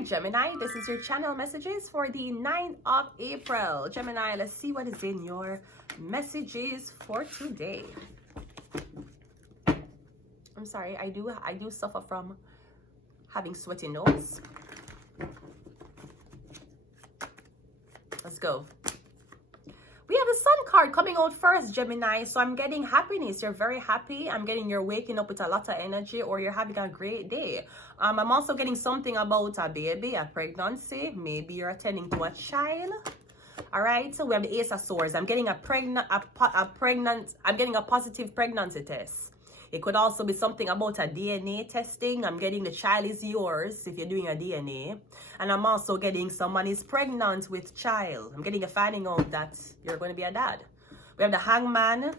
Hi Gemini, this is your channel messages for the 9th of April. Gemini, let's see what is in your messages for today. I'm sorry, I do suffer from having sweaty nose. Let's go. We have the Sun card coming out first, Gemini. So I'm getting happiness. You're very happy. I'm getting you're waking up with a lot of energy, or you're having a great day. I'm also getting something about a baby, a pregnancy. Maybe you're attending to a child. All right. So we have the Ace of Swords. I'm getting I'm getting a positive pregnancy test. It could also be something about a DNA testing. I'm getting the child is yours if you're doing a DNA. And I'm also getting someone is pregnant with child. I'm getting a finding out that you're going to be a dad. We have the Hangman.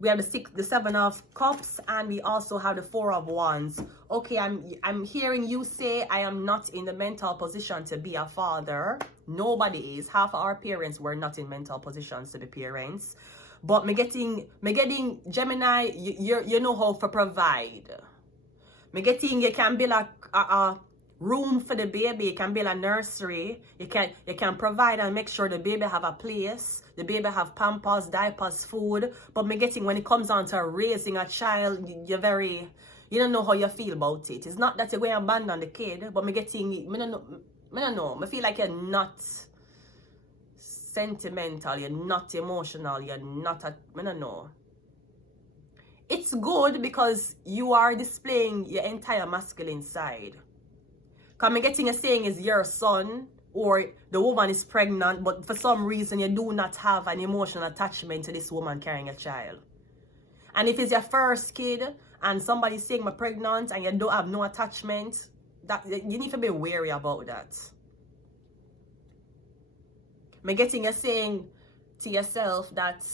We have the Seven of Cups. And we also have the Four of Wands. Okay, I'm hearing you say I am not in the mental position to be a father. Nobody is. Half of our parents were not in mental positions to be parents. But me getting Gemini, you know how to provide. Me getting you can build a room for the baby. You can build a nursery. You can provide and make sure the baby have a place. The baby have pampers, diapers, food. But me getting when it comes on to raising a child, you don't know how you feel about it. It's not that you're going to abandon the kid, but me getting me don't know. Me feel like you're not sentimental, you're not emotional, you're not I don't know. It's good because you are displaying your entire masculine side. Because I'm getting a saying is your son or the woman is pregnant, but for some reason you do not have an emotional attachment to this woman carrying a child. And if it's your first kid and somebody's saying I'm pregnant and you don't have no attachment, that you need to be wary about that. Me getting you saying to yourself that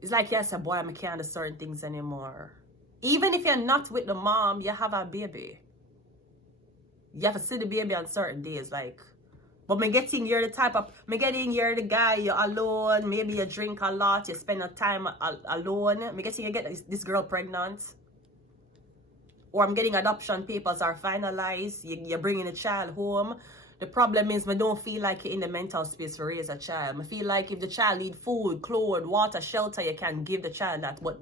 it's like, yes, a boy, I can't do certain things anymore. Even if you're not with the mom, you have a baby. You have to see the baby on certain days, like. But me getting you're the guy, you're alone, maybe you drink a lot, you spend your time alone. Me getting you get this girl pregnant. Or I'm getting adoption papers are finalized, you're bringing a child home. The problem is I don't feel like you're in the mental space to raise a child. I feel like if the child needs food, clothes, water, shelter, you can give the child that. But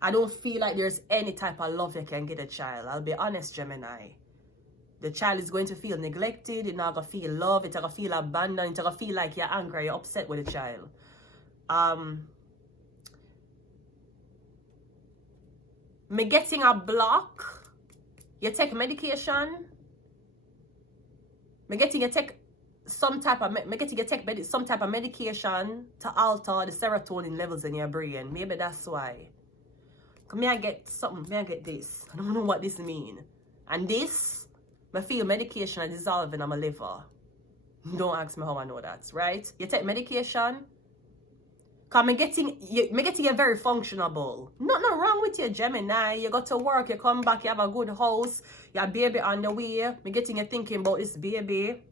I don't feel like there's any type of love you can give a child. I'll be honest, Gemini. The child is going to feel neglected. It's not going to feel love. It's not going to feel abandoned. It's going to feel like you're angry, you're upset with the child. Me getting a block. You take medication. Me getting you take some type of medication to alter the serotonin levels in your brain. Maybe that's why. May I get something? May I get this? I don't know what this means. And this, I feel medication is dissolving on my liver. Don't ask me how I know that, right? You take medication. Cause me getting you very functionable. Nothing wrong with you, Gemini. You go to work, you come back, you have a good house, your baby on the way. Me getting you thinking about this baby.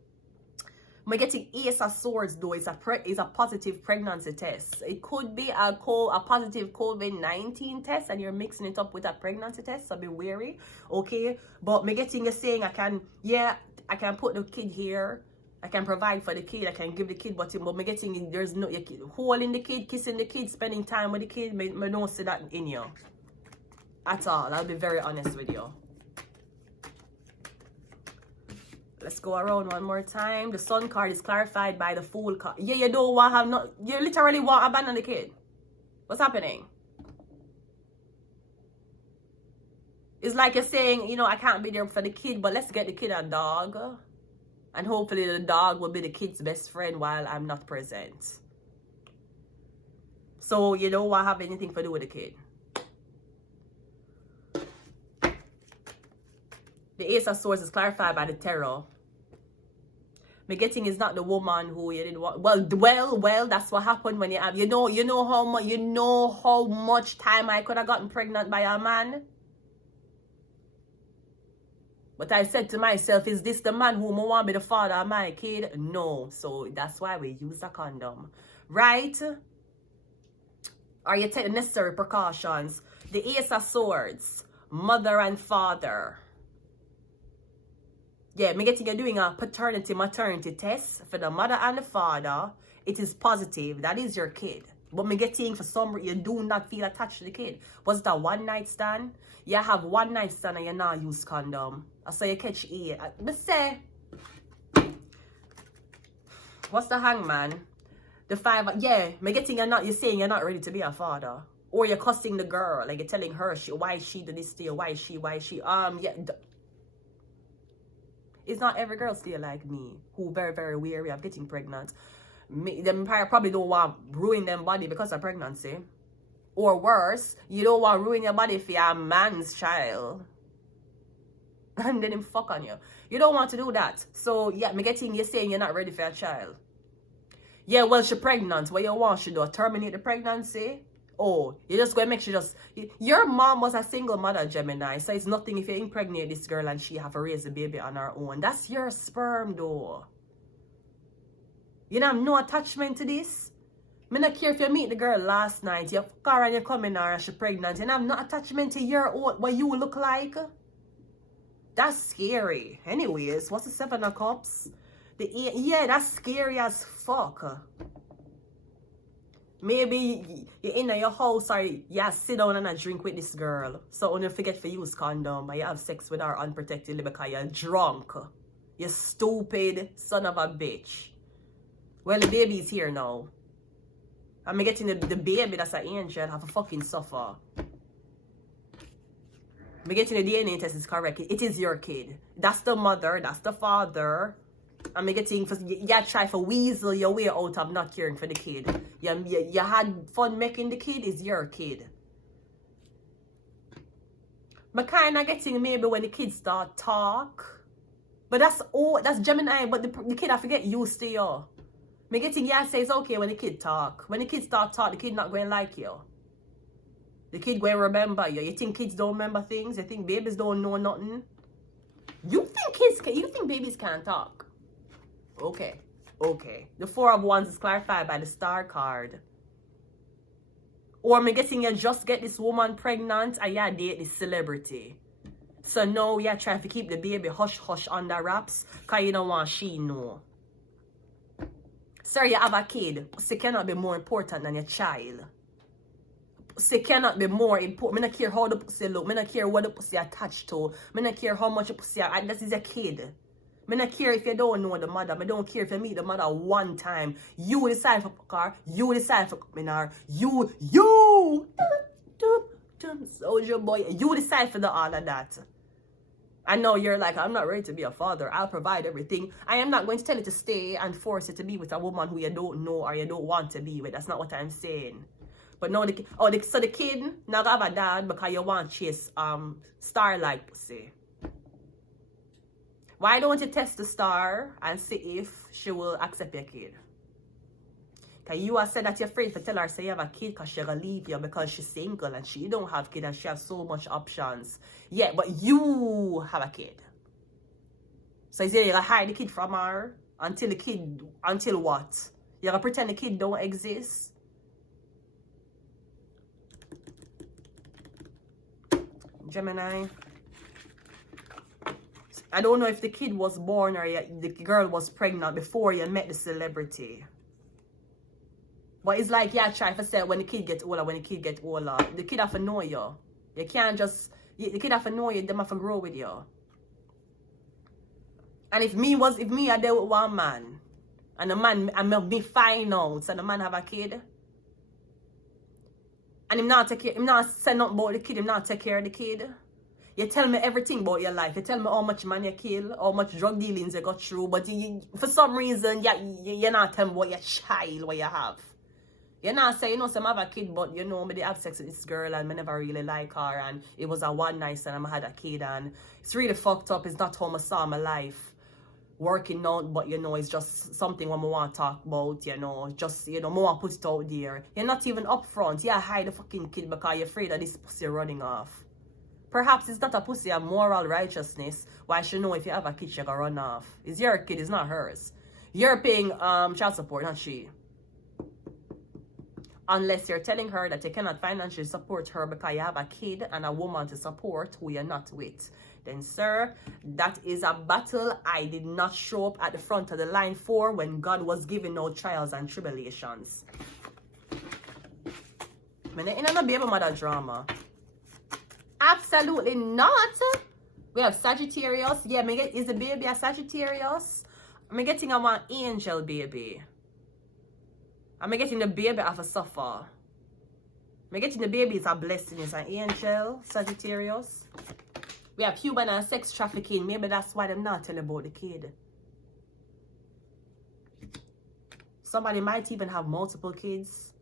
Me getting Ace of Swords though. It's a positive pregnancy test. It could be a positive COVID-19 test, and you're mixing it up with a pregnancy test. So be wary, okay? But me getting you saying I can put the kid here. I can provide for the kid, I can give the kid, but me getting there's no holding the kid, kissing the kid, spending time with the kid, me don't see that in you. At all. I'll be very honest with you. Let's go around one more time. The Sun card is clarified by the Fool card. Yeah, you don't want to have you literally want to abandon the kid. What's happening? It's like you're saying, I can't be there for the kid, but let's get the kid a dog. And hopefully the dog will be the kid's best friend while I'm not present. So you don't want to have anything to do with the kid. The Ace of Swords is clarified by the Tarot. Me getting is not the woman who you didn't want. Well, that's what happened when you have. You know how much time I could have gotten pregnant by a man. But I said to myself, is this the man whom I want to be the father of my kid? No. So that's why we use a condom. Right? Or you take the necessary precautions. The Ace of Swords. Mother and father. Yeah, me getting you doing a paternity maternity test for the mother and the father. It is positive. That is your kid. But me getting for some reason you do not feel attached to the kid. Was it a one night stand? You have one night stand and you not use condom. So you catch E. Me say, what's the hangman? The 5, yeah, me getting you're saying you're not ready to be a father. Or you're cussing the girl, like you're telling her why she do this to you, why she, yeah. It's not every girl still like me, who very, very weary of getting pregnant. Them probably don't want ruin them body because of pregnancy. Or worse, you don't want ruin your body for your man's child. And then him fuck on you. You don't want to do that. So, yeah, me getting you saying you're not ready for a child. Yeah, well, she pregnant. What you want she do? Terminate the pregnancy? Oh, you just going to make sure your mom was a single mother, Gemini. So it's nothing if you impregnate this girl and she have to raise a baby on her own. That's your sperm, though. You have no attachment to this. Me not care if you meet the girl last night, you fuck her and you come in her and she pregnant. You have no attachment to your own, what you look like. That's scary. Anyways, what's the 7 of Cups? The 8, yeah, that's scary as fuck. Maybe you're in your house or you sit down and drink with this girl. So when you forget to use condom and you have sex with her unprotectedly because you're drunk. You stupid son of a bitch. Well, the baby's here now. I'm getting the baby that's an angel have a fucking suffer. I'm getting the DNA test is correct. It is your kid. That's the mother, that's the father. I'm getting, you try to weasel your way out of not caring for the kid. You had fun making the kid, is your kid. But kind of getting maybe when the kids start talk. But that's Gemini, but the kid I forget used to you. Me getting say it's okay when the kid talk. When the kids start talk, the kid not going to like you. The kid going to remember you. You think kids don't remember things? You think babies don't know nothing? You think babies can't talk? Okay. The 4 of Wands is clarified by the Star card. Or me guessing you just get this woman pregnant and you date this celebrity. So now you try to keep the baby hush under wraps because you don't want she know. Sir, you have a kid. Pussy cannot be more important than your child. Pussy cannot be more important. I don't care how the pussy look. I don't care what the pussy attached to. I don't care how much the pussy are. This is a kid. I don't care if you don't know the mother. I don't care if you meet the mother one time. You decide for car. You decide for coming. You. Soldier boy. You decide for all of that. I know you're like, I'm not ready to be a father. I'll provide everything. I am not going to tell you to stay and force you to be with a woman who you don't know or you don't want to be with. That's not what I'm saying. But no, so the kid not have a dad because you want to chase star-like pussy. Why don't you test the star and see if she will accept your kid? Because you have said that you're afraid to tell her say you have a kid because she's going to leave you because she's single and she don't have kid and she has so much options. Yeah, but you have a kid. So is you're going to hide the kid from her until what? You're going to pretend the kid don't exist? Gemini. I don't know if the kid was born or the girl was pregnant before you met the celebrity. But it's like, try to say when the kid gets older, the kid have to know you. You can't just, the kid have to know you, them have to grow with you. And if me I deal with one man, and the man, and me find out, so the man have a kid, and him not say nothing about the kid, him not take care of the kid. You tell me everything about your life. You tell me how much money you kill, how much drug dealings you got through, but for some reason, you're not telling me what your child, what you have. You're not saying, some have a kid, but me have sex with this girl and me never really like her and it was a one night and I had a kid and it's really fucked up. It's not how I saw my life working out, but it's just something I want to talk about, I want to put it out there. You're not even upfront. Hide the fucking kid because you're afraid of this pussy running off. Perhaps it's not a pussy of moral righteousness. Why should know if you have a kid, she gonna run off? It's your kid, it's not hers. You're paying child support, not she. Unless you're telling her that you cannot financially support her because you have a kid and a woman to support who you're not with. Then, sir, that is a battle I did not show up at the front of the line for when God was giving out trials and tribulations. I'm not in a baby mother drama. Absolutely not. We have Sagittarius. Yeah, is the baby a Sagittarius? I'm getting a one angel baby. I'm getting the baby of a suffer. I'm getting the baby is a blessing. It's an angel, Sagittarius. We have human and sex trafficking. Maybe that's why they're not telling about the kid. Somebody might even have multiple kids.